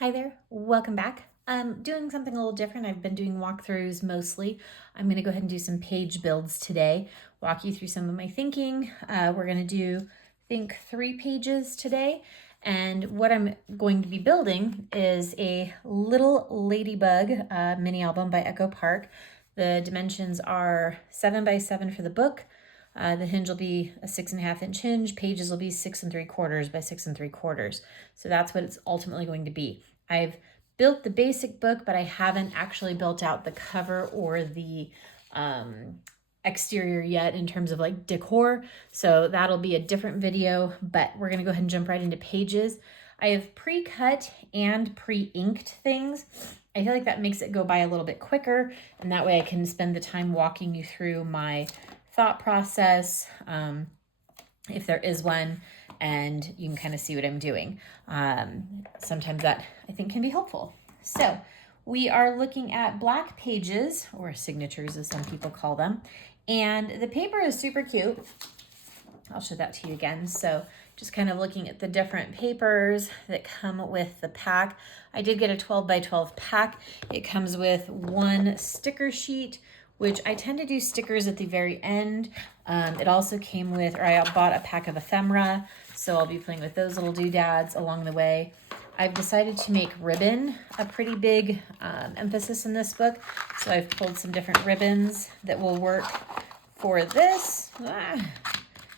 Hi there, welcome back. I'm doing something a little different. I've been doing walkthroughs mostly. I'm going to go ahead and do some page builds today, walk you through some of my thinking. We're going to do, I think, 3 pages today. And what I'm going to be building is a little Ladybug mini album by Echo Park. The dimensions are 7 by 7 for the book. The hinge will be a 6.5 inch hinge. Pages will be 6 3/4 by 6 3/4. So that's what it's ultimately going to be. I've built the basic book, but I haven't actually built out the cover or the exterior yet in terms of like decor. So that'll be a different video, but we're gonna go ahead and jump right into pages. I have pre-cut and pre-inked things. I feel like that makes it go by a little bit quicker, and that way I can spend the time walking you through my thought process, if there is one, and you can kind of see what I'm doing. Sometimes that I think can be helpful. So we are looking at black pages, or signatures as some people call them, and the paper is super cute. I'll show that to you again. So just kind of looking at the different papers that come with the pack. I did get a 12 by 12 pack. It comes with one sticker sheet, which I tend to do stickers at the very end. It also came with, or I bought a pack of ephemera, so I'll be playing with those little doodads along the way. I've decided to make ribbon a pretty big emphasis in this book, so I've pulled some different ribbons that will work for this.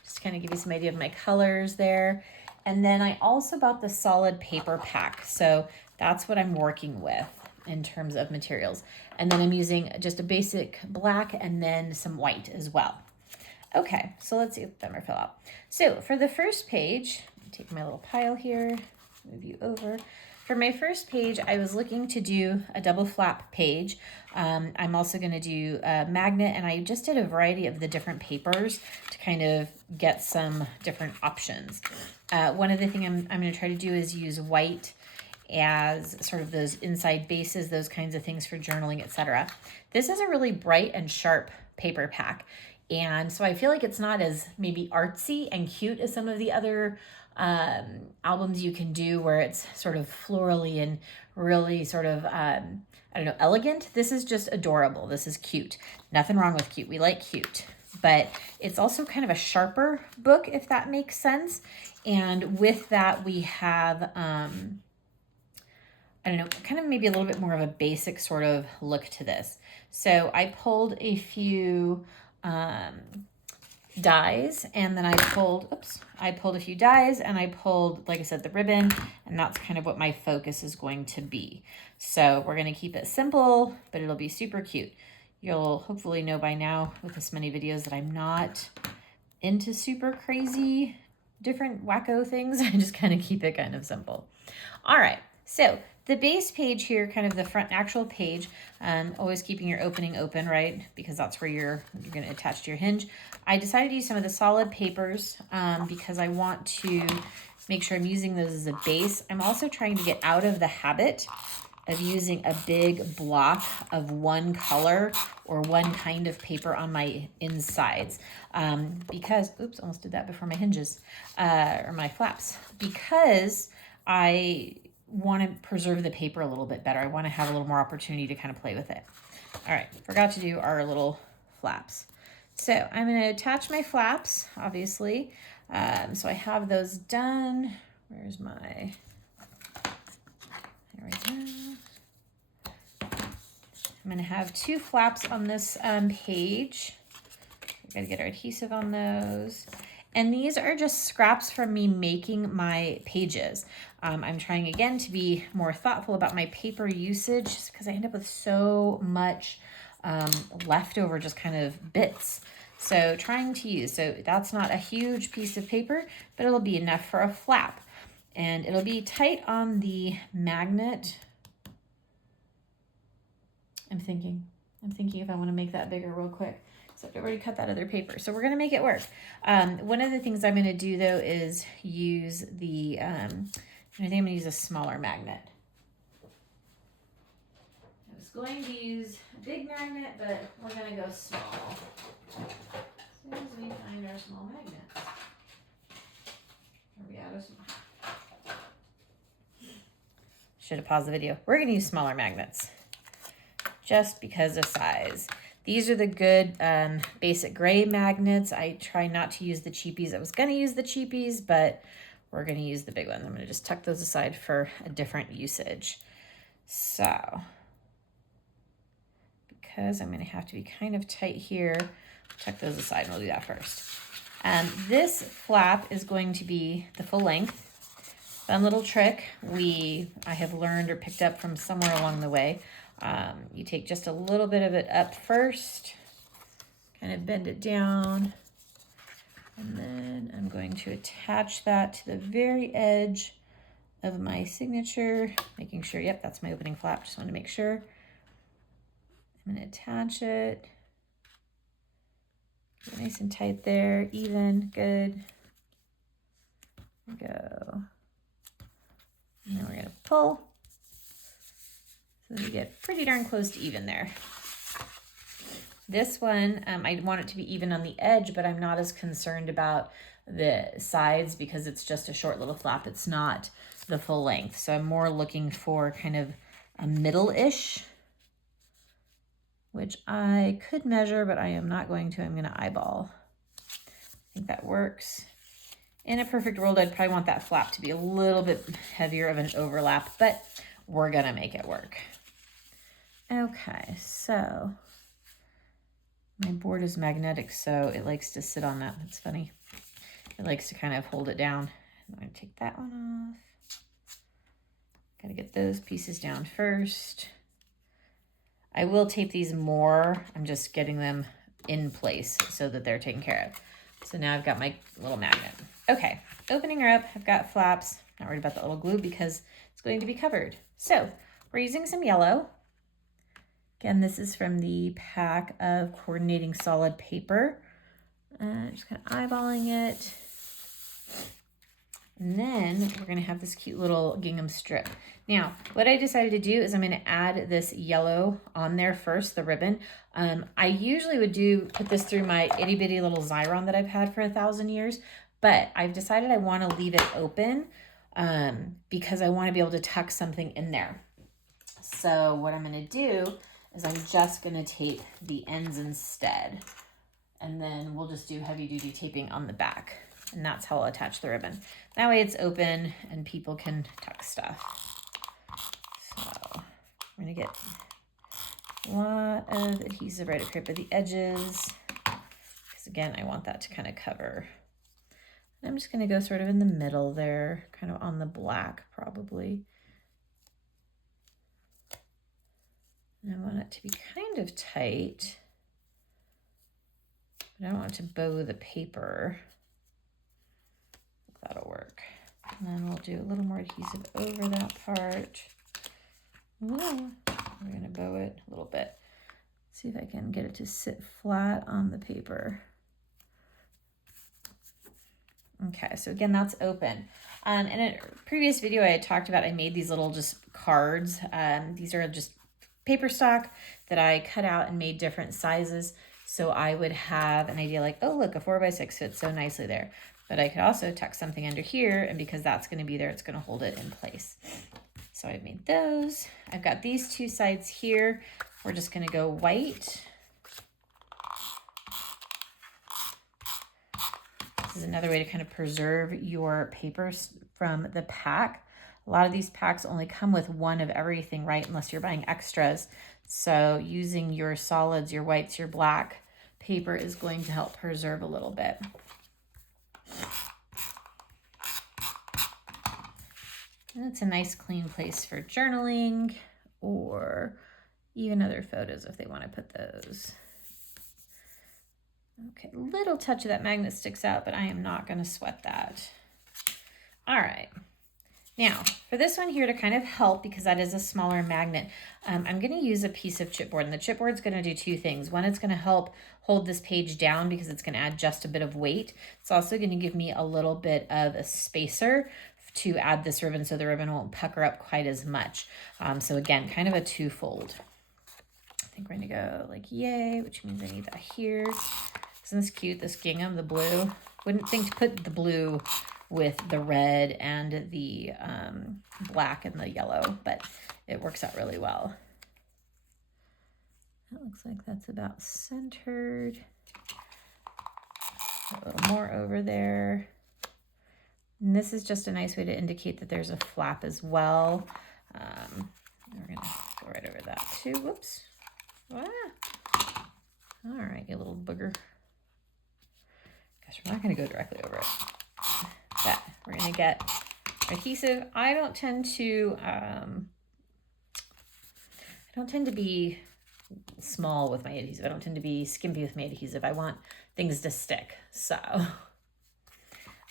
Just to kind of give you some idea of my colors there. And then I also bought the solid paper pack, so that's what I'm working with in terms of materials. And then I'm using just a basic black and then some white as well. Okay, so let's see if them are fill out. So for the first page, take my little pile here, move you over. For my first page, I was looking to do a double flap page. I'm also going to do a magnet, and I just did a variety of the different papers to kind of get some different options. One of the things I'm going to try to do is use white as sort of those inside bases, those kinds of things for journaling, etc. This is a really bright and sharp paper pack, and so I feel like it's not as maybe artsy and cute as some of the other albums you can do where it's sort of florally and really sort of I don't know, elegant. This is just adorable. This is cute. Nothing wrong with cute. We like cute, but it's also kind of a sharper book, if that makes sense. And with that, we have I don't know, kind of maybe a little bit more of a basic sort of look to this. So I pulled a few dies, and then I pulled a few dies, and I pulled, like I said, the ribbon, and that's kind of what my focus is going to be. So we're going to keep it simple, but it'll be super cute. You'll hopefully know by now with this many videos that I'm not into super crazy different wacko things. I just kind of keep it kind of simple. All right, so the base page here, kind of the front actual page, always keeping your opening open, right? Because that's where you're going to attach to your hinge. I decided to use some of the solid papers because I want to make sure I'm using those as a base. I'm also trying to get out of the habit of using a big block of one color or one kind of paper on my insides because, oops, almost did that before my hinges or my flaps, because I want to preserve the paper a little bit better. I want to have a little more opportunity to kind of play with it. All right, forgot to do our little flaps. So I'm going to attach my flaps, obviously. So I have those done. Where's my, there we go. I'm going to have 2 flaps on this page. We got to get our adhesive on those. And these are just scraps from me making my pages. I'm trying again to be more thoughtful about my paper usage just because I end up with so much leftover just kind of bits. So trying to use, so that's not a huge piece of paper, but it'll be enough for a flap. And it'll be tight on the magnet. I'm thinking if I want to make that bigger real quick. So I've already cut that other paper. So we're going to make it work. One of the things I'm going to do, though, is use the, I think I'm going to use a smaller magnet. I was going to use a big magnet, but we're going to go small. As soon as we find our small magnets. Are we out of small? should have paused the video. We're going to use smaller magnets just because of size. These are the good basic gray magnets. I try not to use the cheapies. I was going to use the cheapies, but we're going to use the big ones. I'm going to just tuck those aside for a different usage. So, because I'm going to have to be kind of tight here, tuck those aside and we'll do that first. This flap is going to be the full length. Fun little trick I have learned or picked up from somewhere along the way. You take just a little bit of it up first, kind of bend it down, and then I'm going to attach that to the very edge of my signature, making sure, yep, that's my opening flap. Just want to make sure. I'm going to attach it. Get nice and tight there, even, good. There we go. And then we're going to pull. So we get pretty darn close to even there. This one, I want it to be even on the edge, but I'm not as concerned about the sides because it's just a short little flap. It's not the full length. So I'm more looking for kind of a middle-ish, which I could measure, but I am not going to. I'm going to eyeball. I think that works. In a perfect world, I'd probably want that flap to be a little bit heavier of an overlap, but we're going to make it work. Okay, so my board is magnetic, so it likes to sit on that. That's funny. It likes to kind of hold it down. I'm going to take that one off. Got to get those pieces down first. I will tape these more. I'm just getting them in place so that they're taken care of. So now I've got my little magnet. Okay, opening her up, I've got flaps. Not worried about the little glue because it's going to be covered. So we're using some yellow. Again, this is from the pack of Coordinating Solid Paper. Just kind of eyeballing it. And then we're going to have this cute little gingham strip. Now, what I decided to do is I'm going to add this yellow on there first, the ribbon. I usually would put this through my itty bitty little Xyron that I've had for 1,000 years, but I've decided I want to leave it open because I want to be able to tuck something in there. So what I'm going to do is I'm just going to tape the ends instead. And then we'll just do heavy duty taping on the back. And that's how I'll attach the ribbon. That way it's open and people can tuck stuff. So I'm going to get a lot of adhesive right up here by the edges. Because again, I want that to kind of cover. And I'm just going to go sort of in the middle there, kind of on the black probably. And I want it to be kind of tight. But I don't want it to bow the paper. That'll work. And then we'll do a little more adhesive over that part. Ooh, we're going to bow it a little bit. See if I can get it to sit flat on the paper. Okay, so again, that's open. In a previous video I had talked about, I made these little just cards. These are just paper stock that I cut out and made different sizes. So I would have an idea like, oh, look, a 4x6 fits so nicely there. But I could also tuck something under here, and because that's going to be there, it's going to hold it in place. So I've made those. I've got these two sides here. We're just going to go white. This is another way to kind of preserve your papers from the pack. A lot of these packs only come with one of everything, right? Unless you're buying extras. So using your solids, your whites, your black paper is going to help preserve a little bit. And it's a nice clean place for journaling or even other photos if they want to put those. Okay, little touch of that magnet sticks out, but I am not going to sweat that. All right. Now, for this one here to kind of help, because that is a smaller magnet, I'm going to use a piece of chipboard. And the chipboard is going to do two things. One, it's going to help hold this page down because it's going to add just a bit of weight. It's also going to give me a little bit of a spacer to add this ribbon so the ribbon won't pucker up quite as much. So again, kind of a twofold. I think we're going to go like yay, which means I need that here. Isn't this cute, this gingham, the blue? wouldn't think to put the blue with the red and the black and the yellow, but it works out really well. That looks like that's about centered. A little more over there. And this is just a nice way to indicate that there's a flap as well. We're gonna go right over that too. Whoops. Ah. All right, you little booger. Gosh, we're not gonna go directly over it. But we're gonna get adhesive. I don't tend to be small with my adhesive. I don't tend to be skimpy with my adhesive. I want things to stick. So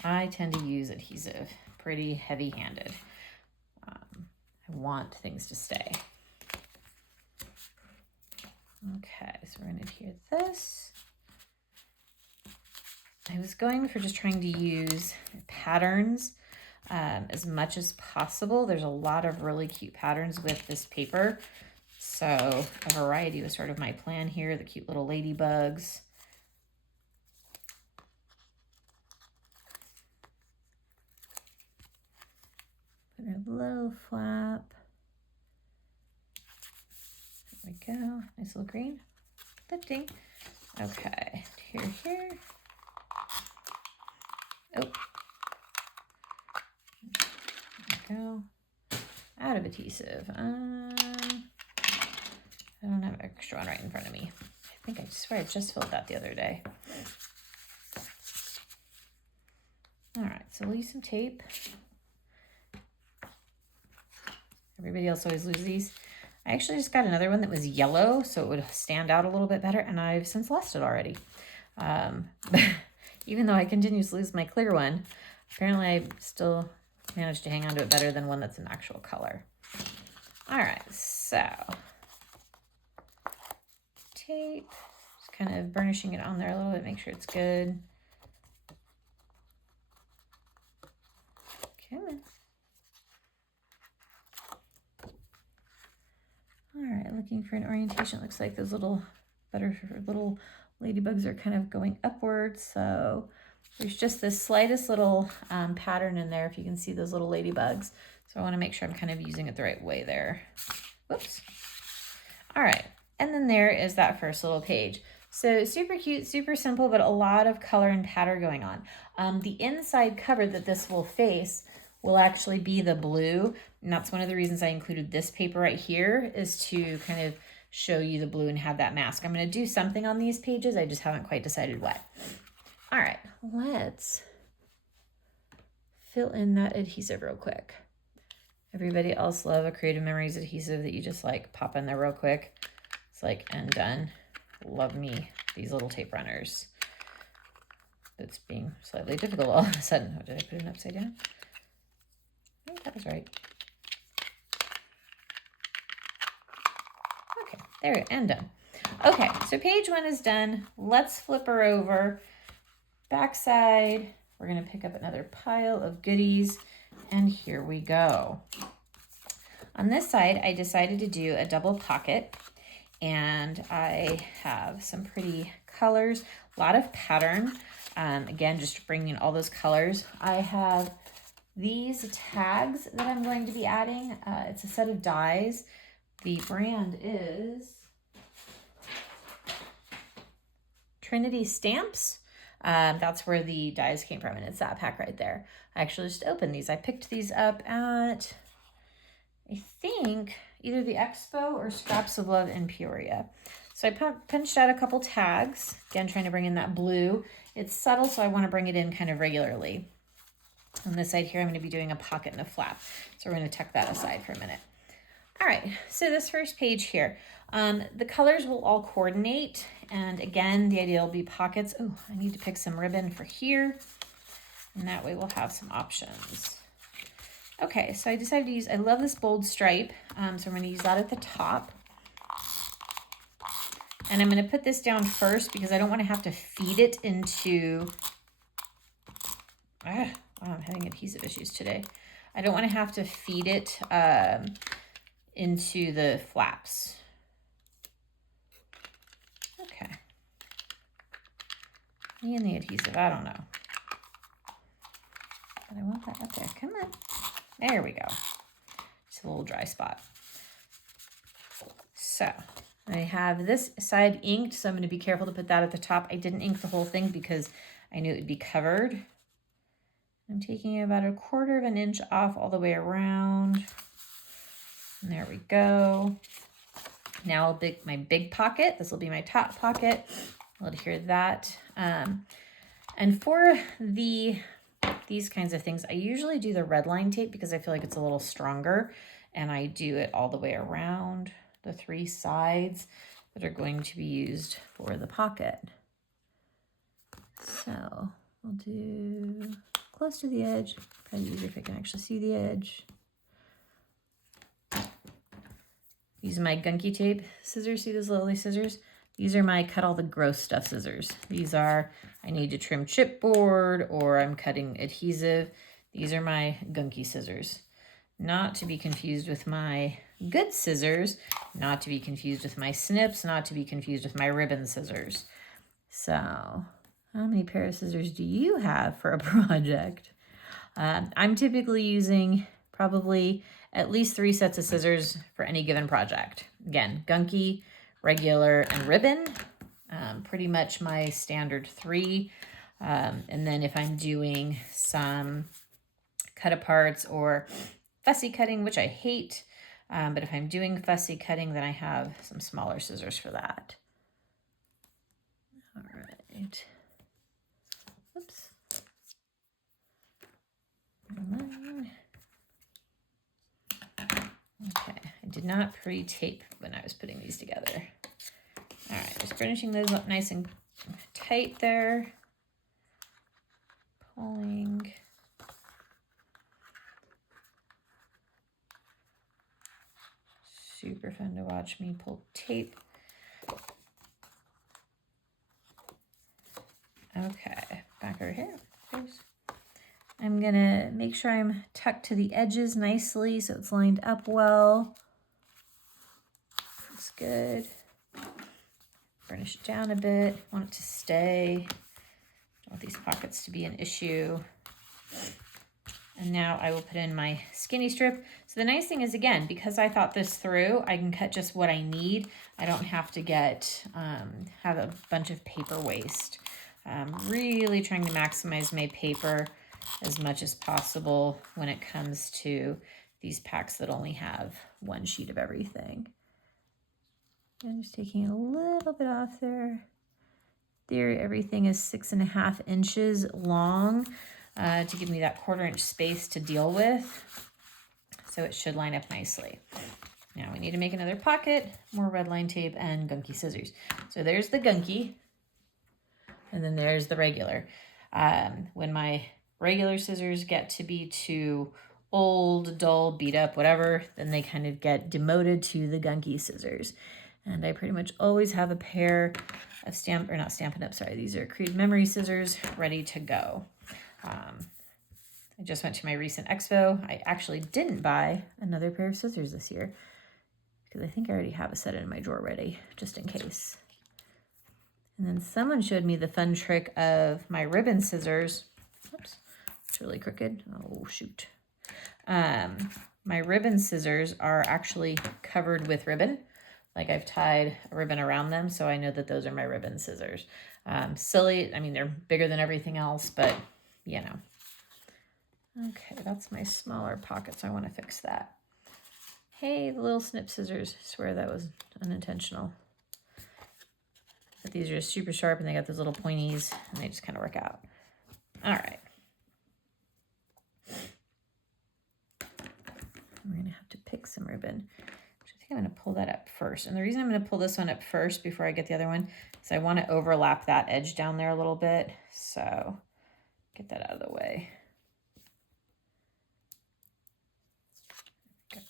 I tend to use adhesive pretty heavy-handed. I want things to stay. Okay, so we're going to adhere this. I was going for just trying to use patterns as much as possible. There's a lot of really cute patterns with this paper. So a variety was sort of my plan here, the cute little ladybugs. Put a little flap. There we go. Nice little green. Lifting. Okay. Here. Oh. There we go. Out of adhesive. I don't have an extra one right in front of me. I think I swear I just filled that the other day. All right, so we'll use some tape. Everybody else always loses these. I actually just got another one that was yellow, so it would stand out a little bit better, and I've since lost it already. Even though I continue to lose my clear one, apparently I still managed to hang on to it better than one that's an actual color. All right, so tape, just kind of burnishing it on there a little bit, make sure it's good. Come on. All right, looking for an orientation. It looks like those little ladybugs are kind of going upwards. So there's just this slightest little pattern in there, if you can see those little ladybugs. So I want to make sure I'm kind of using it the right way there. Whoops. All right, and then there is that first little page. So super cute, super simple, but a lot of color and pattern going on. The inside cover that this will face will actually be the blue. And that's one of the reasons I included this paper right here, is to kind of show you the blue and have that mask. I'm going to do something on these pages. I just haven't quite decided what. All right, let's fill in that adhesive real quick. Everybody else love a Creative Memories adhesive that you just like pop in there real quick. It's like, and done. Love me these little tape runners. It's being slightly difficult all of a sudden. Oh, did I put it upside down? I think that was right. Okay, there, and done. Okay, so page 1 is done. Let's flip her over. Backside, we're gonna pick up another pile of goodies, and here we go. On this side, I decided to do a double pocket, and I have some pretty colors, a lot of pattern. Again, just bringing in all those colors. I have these tags that I'm going to be adding. It's a set of dies. The brand is Trinity Stamps. That's where the dies came from, and it's that pack right there. I actually just opened these. I picked these up at, I think, either the Expo or Scraps of Love in Peoria. So I punched out a couple tags, again, trying to bring in that blue. It's subtle, so I want to bring it in kind of regularly. On this side here, I'm going to be doing a pocket and a flap. So we're going to tuck that aside for a minute. All right, so this first page here, the colors will all coordinate. And again, the idea will be pockets. Oh, I need to pick some ribbon for here. And that way we'll have some options. Okay, so I decided to use, I love this bold stripe. So I'm going to use that at the top. And I'm going to put this down first because I don't want to have to feed it into, wow, I'm having adhesive issues today. I don't want to have to feed it into the flaps. Okay. Me and the adhesive, I don't know. but I want that up there. Come on. There we go. Just a little dry spot. So I have this side inked, so I'm going to be careful to put that at the top. I didn't ink the whole thing because I knew it would be covered. I'm taking about 1/4 of an inch off all the way around. And there we go. Now I'll pick my big pocket. This will be my top pocket. I'll adhere that. And for these kinds of things, I usually do the red line tape because I feel like it's a little stronger, and I do it all the way around the 3 sides that are going to be used for the pocket. So we'll do close to the edge. Probably easier if I can actually see the edge. Using my gunky tape scissors, see those lovely scissors? These are my cut all the gross stuff scissors. These are, I need to trim chipboard or I'm cutting adhesive. These are my gunky scissors. Not to be confused with my good scissors, not to be confused with my snips, not to be confused with my ribbon scissors. So, how many pair of scissors do you have for a project? I'm typically using probably at least 3 sets of scissors for any given project. Again, gunky, regular, and ribbon. Pretty much my standard 3. And then if I'm doing some cut aparts or fussy cutting, which I hate, but if I'm doing fussy cutting, then I have some smaller scissors for that. All right. Oops. Okay, I did not pre-tape when I was putting these together. All right, just finishing those up nice and tight there. Pulling. Super fun to watch me pull tape. Okay, back over here. Please. I'm gonna make sure I'm tucked to the edges nicely so it's lined up well. Looks good. Burnish it down a bit. Want it to stay. Don't want these pockets to be an issue. And now I will put in my skinny strip. So the nice thing is, again, because I thought this through, I can cut just what I need. I don't have to have a bunch of paper waste. Really trying to maximize my paper as much as possible when it comes to these packs that only have 1 sheet of everything. I'm just taking a little bit off there. There, everything is 6.5 inches long to give me that 1/4 inch space to deal with. So it should line up nicely. Now we need to make another pocket, more red line tape and gunky scissors. So there's the gunky, and then there's the regular. When my regular scissors get to be too old, dull, beat up, whatever, then they kind of get demoted to the gunky scissors. And I pretty much always have a pair of these are Creed Memory scissors ready to go. I just went to my recent expo. I actually didn't buy another pair of scissors this year because I think I already have a set in my drawer ready, just in case. And then someone showed me the fun trick of my ribbon scissors. Oops, it's really crooked. Oh, shoot. My ribbon scissors are actually covered with ribbon. Like I've tied a ribbon around them, so I know that those are my ribbon scissors. Silly, I mean, they're bigger than everything else, but you know. Okay, that's my smaller pocket, so I want to fix that. Hey, the little snip scissors. I swear that was unintentional. But these are just super sharp, and they got those little pointies, and they just kind of work out. All right. I'm going to have to pick some ribbon. I think I'm going to pull that up first. And the reason I'm going to pull this one up first before I get the other one is I want to overlap that edge down there a little bit. So get that out of the way. Okay.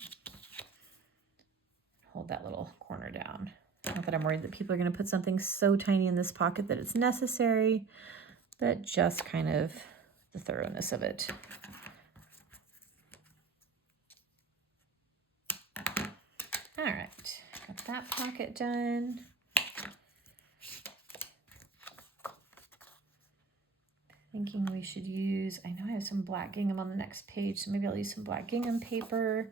Hold that little corner down. Not that I'm worried that people are going to put something so tiny in this pocket that it's necessary, but just kind of the thoroughness of it. All right, got that pocket done. I thinking we should use, I know I have some black gingham on the next page, so maybe I'll use some black gingham paper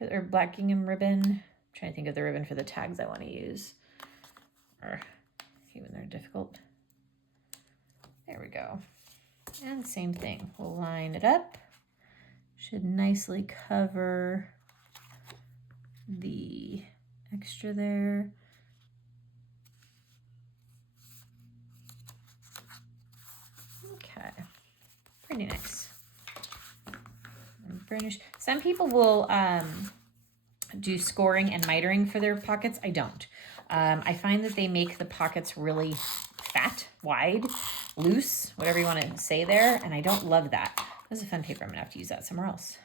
or black gingham ribbon. I'm trying to think of the ribbon for the tags I want to use. Or even they're difficult. There we go. And same thing, we'll line it up. Should nicely cover the extra there. Okay, pretty nice. And burnish. Some people will do scoring and mitering for their pockets. I don't. I find that they make the pockets really fat, wide, loose, whatever you want to say there, and I don't love that. That's a fun paper. I'm gonna have to use that somewhere else.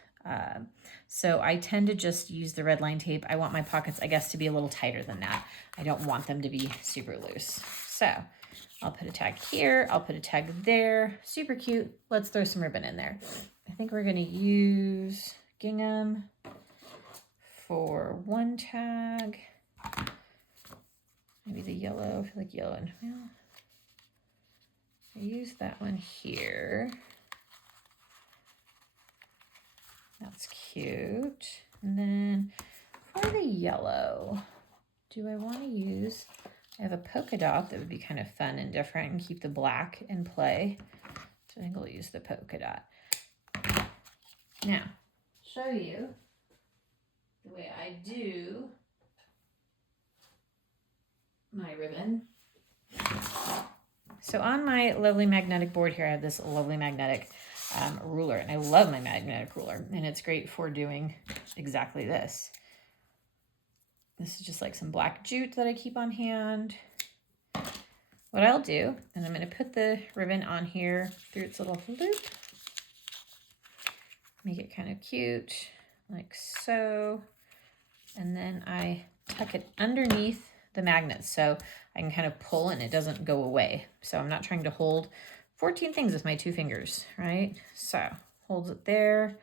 So I tend to just use the red line tape. I want my pockets, I guess, to be a little tighter than that. I don't want them to be super loose. So I'll put a tag here. I'll put a tag there. Super cute. Let's throw some ribbon in there. I think we're gonna use gingham for one tag. Maybe the yellow. I feel like yellow. Well, I use that one here. That's cute. And then for the yellow, do I want to use, I have a polka dot that would be kind of fun and different and keep the black in play. So I think I'll use the polka dot. Now, show you the way I do my ribbon. So on my lovely magnetic board here, I have this lovely magnetic ruler, and I love my magnetic ruler, and it's great for doing exactly this. This is just like some black jute that I keep on hand. What I'll do, and I'm going to put the ribbon on here through its little loop, make it kind of cute, like so, and then I tuck it underneath the magnet so I can kind of pull and it doesn't go away. So I'm not trying to hold 14 things with my 2 fingers, right? So holds it there,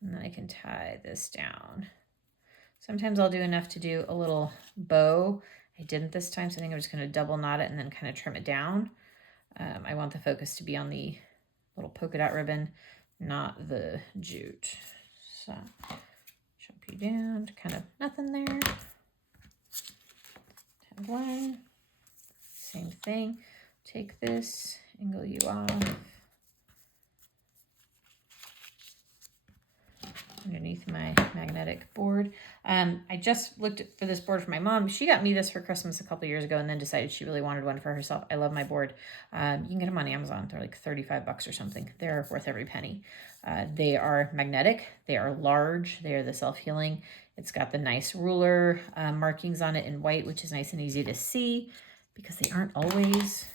and then I can tie this down. Sometimes I'll do enough to do a little bow. I didn't this time, so I think I'm just going to double knot it and then kind of trim it down. I want the focus to be on the little polka dot ribbon, not the jute. So jump you down to kind of nothing there. Tag 1, same thing. Take this, angle you off underneath my magnetic board. I just looked for this board for my mom. She got me this for Christmas a couple years ago and then decided she really wanted one for herself. I love my board. You can get them on Amazon. They're like 35 bucks or something. They're worth every penny. They are magnetic. They are large. They are the self-healing. It's got the nice ruler markings on it in white, which is nice and easy to see because they aren't always.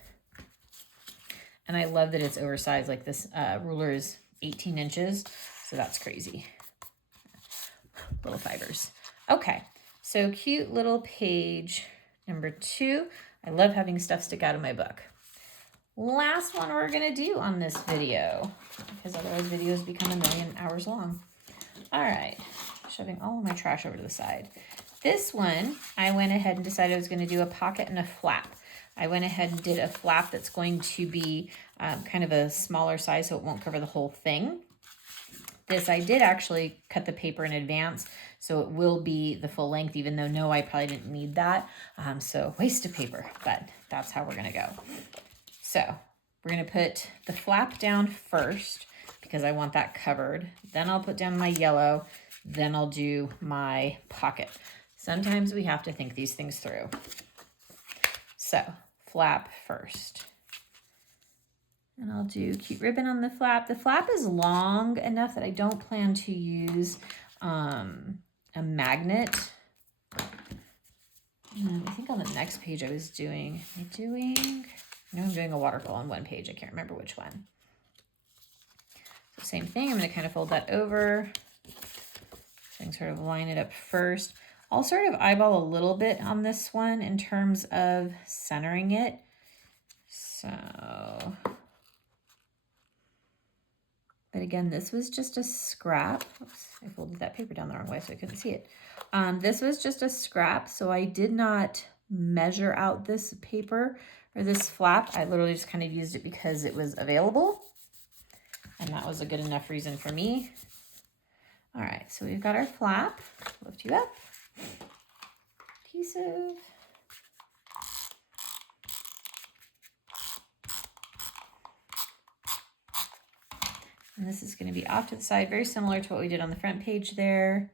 And I love that it's oversized. Like this ruler is 18 inches, so that's crazy. Little fibers. Okay, so cute little page number 2. I love having stuff stick out of my book. Last one we're gonna do on this video, because otherwise videos become 1,000,000 hours long. All right, shoving all of my trash over to the side. This one, I went ahead and decided I was gonna do a pocket and a flap. I went ahead and did a flap that's going to be kind of a smaller size so it won't cover the whole thing. This, I did actually cut the paper in advance, so it will be the full length, even though no, I probably didn't need that. So waste of paper, but that's how we're gonna go. So we're gonna put the flap down first because I want that covered. Then I'll put down my yellow, then I'll do my pocket. Sometimes we have to think these things through. So flap first. And I'll do cute ribbon on the flap. The flap is long enough that I don't plan to use a magnet. I think on the next page I was doing, I'm doing a waterfall on one page. I can't remember which one. So same thing, I'm gonna kind of fold that over. So I can sort of line it up first. I'll sort of eyeball a little bit on this one in terms of centering it. So, but again, this was just a scrap. Oops, I folded that paper down the wrong way so I couldn't see it. This was just a scrap, so I did not measure out this paper or this flap. I literally just kind of used it because it was available. and that was a good enough reason for me. All right, so we've got our flap. Lift you up. Adhesive. And this is going to be off to the side, very similar to what we did on the front page there.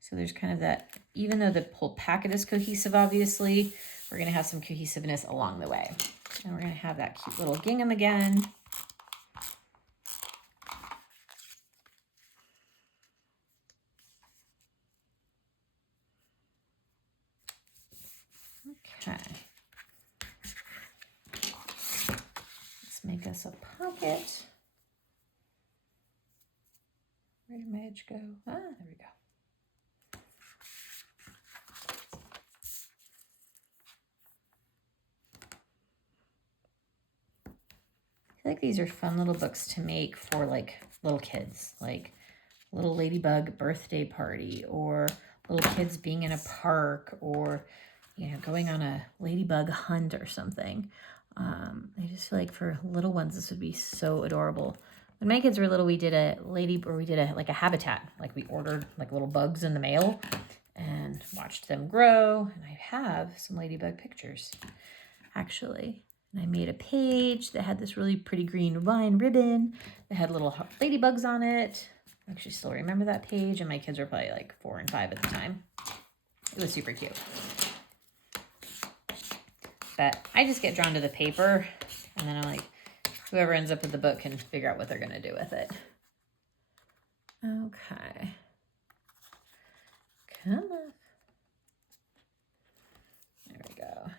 So there's kind of that, even though the whole packet is cohesive, obviously, we're going to have some cohesiveness along the way. And we're going to have that cute little gingham again. Okay. Let's make us a pocket. Where did my edge go? Ah, there we go. I feel like these are fun little books to make for like little kids, like little Ladybug birthday party, or little kids being in a park, or, you know, going on a Ladybug hunt or something. I just feel like for little ones, this would be so adorable. When my kids were little, we did like a habitat, like we ordered like little bugs in the mail and watched them grow. And I have some Ladybug pictures, actually. And I made a page that had this really pretty green vine ribbon that had little ladybugs on it. I actually still remember that page, and my kids were probably like 4 and 5 at the time. It was super cute. But I just get drawn to the paper, and then I'm like, whoever ends up with the book can figure out what they're going to do with it. Okay. Come on. There we go.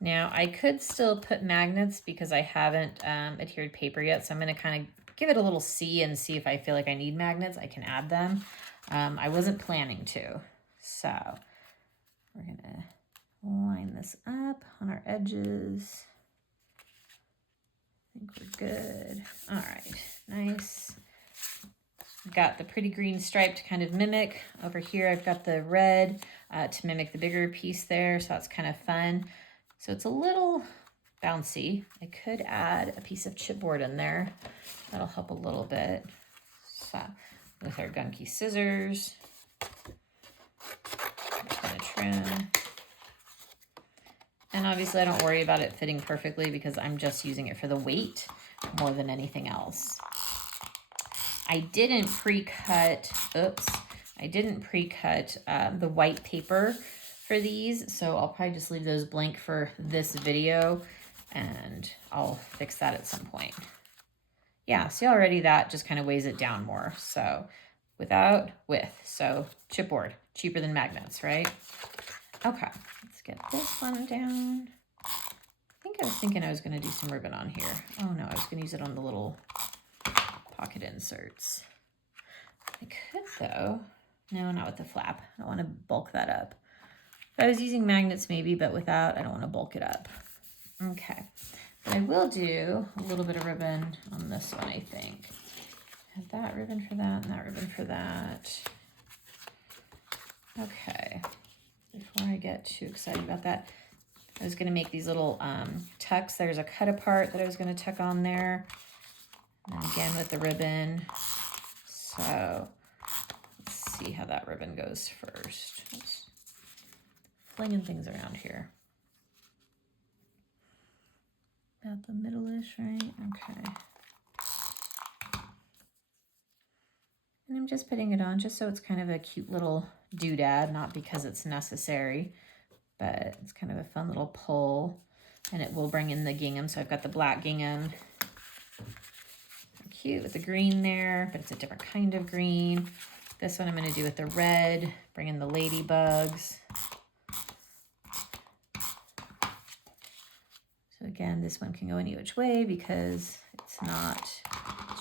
Now, I could still put magnets because I haven't adhered paper yet, so I'm going to kind of give it a little see and see if I feel like I need magnets. I can add them. I wasn't planning to, so we're going to line this up on our edges. I think we're good. All right, nice. Got the pretty green stripe to kind of mimic. Over here, I've got the red to mimic the bigger piece there, so that's kind of fun. So it's a little bouncy. I could add a piece of chipboard in there. That'll help a little bit. So with our gunky scissors, just gonna trim. And obviously I don't worry about it fitting perfectly because I'm just using it for the weight more than anything else. I didn't pre-cut, the white paper for these, so I'll probably just leave those blank for this video, and I'll fix that at some point. Yeah, see already that just kind of weighs it down more. So without width, so chipboard, cheaper than magnets, right? Okay, let's get this one down. I think I was thinking I was going to do some ribbon on here. Oh no, I was going to use it on the little pocket inserts. I could though. No, not with the flap. I don't want to bulk that up. If I was using magnets maybe, but without, I don't want to bulk it up. Okay, but I will do a little bit of ribbon on this one, I think. I have that ribbon for that and that ribbon for that. Okay, before I get too excited about that, I was going to make these little tucks. There's a cut apart that I was going to tuck on there. And again with the ribbon. So let's see how that ribbon goes first. Oops. Flinging things around here. About the middle-ish, right? Okay. And I'm just putting it on just so it's kind of a cute little doodad, not because it's necessary, but it's kind of a fun little pull, and it will bring in the gingham. So I've got the black gingham. Cute with the green there, but it's a different kind of green. This one I'm going to do with the red, bring in the ladybugs. So again, this one can go any which way because it's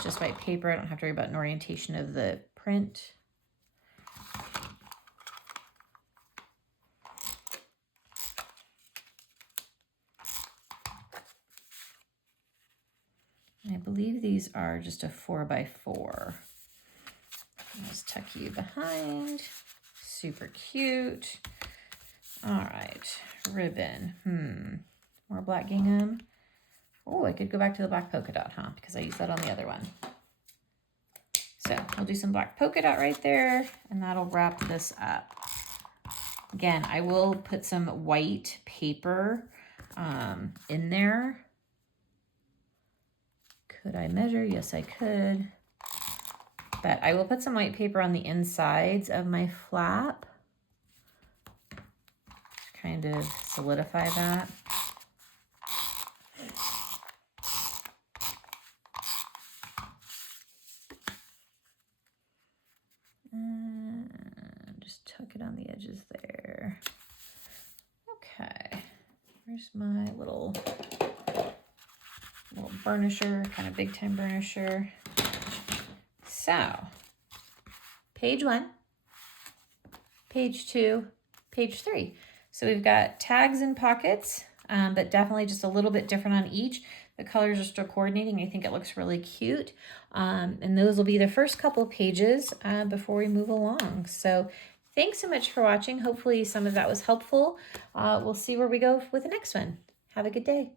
just white paper. I don't have to worry about an orientation of the print. And I believe these are just a 4x4. I'll just tuck you behind. Super cute. All right, ribbon. More black gingham Oh, I could go back to the black polka dot, huh? Because I used that on the other one. So we'll do some black polka dot right there, and that'll wrap this up. Again, I will put some white paper in there. Could I measure? Yes, I could. But I will put some white paper on the insides of my flap. Kind of solidify that. And just tuck it on the edges there. Okay, here's my little burnisher, kind of big time burnisher. So, page 1, page 2, page 3. So we've got tags and pockets, but definitely just a little bit different on each. The colors are still coordinating. I think it looks really cute. And those will be the first couple of pages before we move along. So thanks so much for watching. Hopefully some of that was helpful. We'll see where we go with the next one. Have a good day.